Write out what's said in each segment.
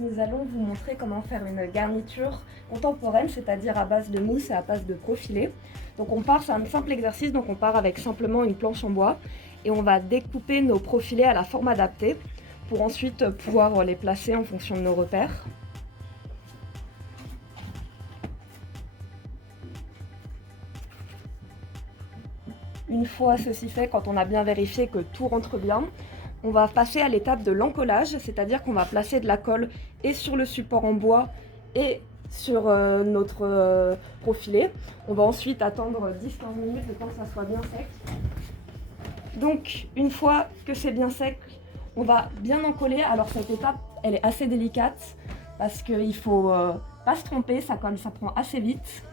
nous allons vous montrer comment faire une garniture contemporaine, c'est-à-dire à base de mousse et à base de profilé. Donc on part, c'est un simple exercice, donc on part avec simplement une planche en bois et on va découper nos profilés à la forme adaptée pour ensuite pouvoir les placer en fonction de nos repères. Une fois ceci fait, quand on a bien vérifié que tout rentre bien, on va passer à l'étape de l'encollage, c'est-à-dire qu'on va placer de la colle et sur le support en bois et sur notre profilé. On va ensuite attendre 10-15 minutes le temps que ça soit bien sec. Donc une fois que c'est bien sec, on va bien encoller. Alors cette étape, elle est assez délicate parce qu'il ne faut pas se tromper, ça colle, ça prend assez vite.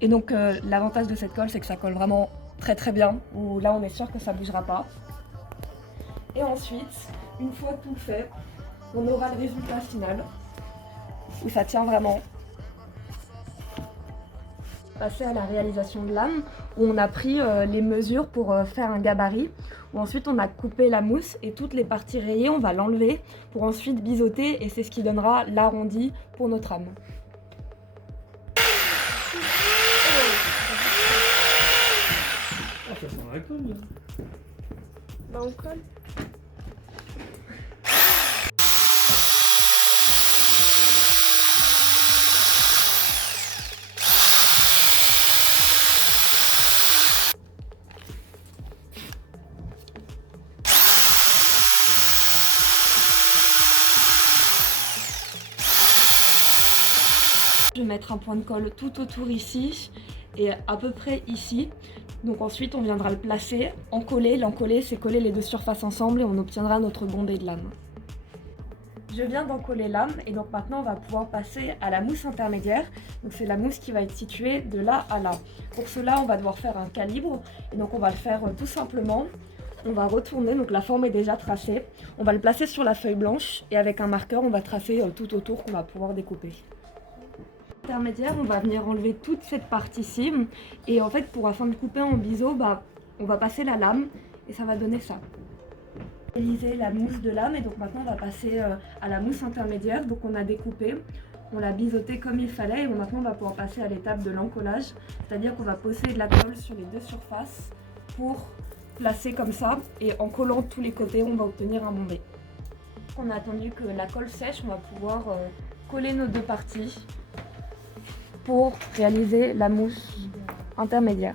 Et donc l'avantage de cette colle, c'est que ça colle vraiment très bien, où là on est sûr que ça ne bougera pas. Et ensuite, une fois tout fait, on aura le résultat final, où ça tient vraiment. Passer à la réalisation de lame, où on a pris les mesures pour faire un gabarit, où ensuite on a coupé la mousse et toutes les parties rayées, on va l'enlever pour ensuite biseauter et c'est ce qui donnera l'arrondi pour notre âme. Ça sent la colle. Bah on colle. Je vais mettre un point de colle tout autour ici et à peu près ici. Donc ensuite on viendra le placer, encoller. L'encoller c'est coller les deux surfaces ensemble et on obtiendra notre bondé de lame. Je viens d'encoller l'âme et donc maintenant on va pouvoir passer à la mousse intermédiaire. Donc c'est la mousse qui va être située de là à là. Pour cela on va devoir faire un calibre et donc on va le faire tout simplement. On va retourner, donc la forme est déjà tracée. On va le placer sur la feuille blanche et avec un marqueur on va tracer tout autour qu'on va pouvoir découper. Intermédiaire, on va venir enlever toute cette partie-ci et en fait afin de couper en biseau, on va passer la lame et ça va donner ça. Réaliser la mousse de lame et donc maintenant on va passer à la mousse intermédiaire. Donc on a découpé, on l'a biseauté comme il fallait et maintenant on va pouvoir passer à l'étape de l'encollage, c'est-à-dire qu'on va poser de la colle sur les deux surfaces pour placer comme ça et en collant tous les côtés on va obtenir un bombé. On a attendu que la colle sèche, on va pouvoir coller nos deux parties pour réaliser la mousse intermédiaire.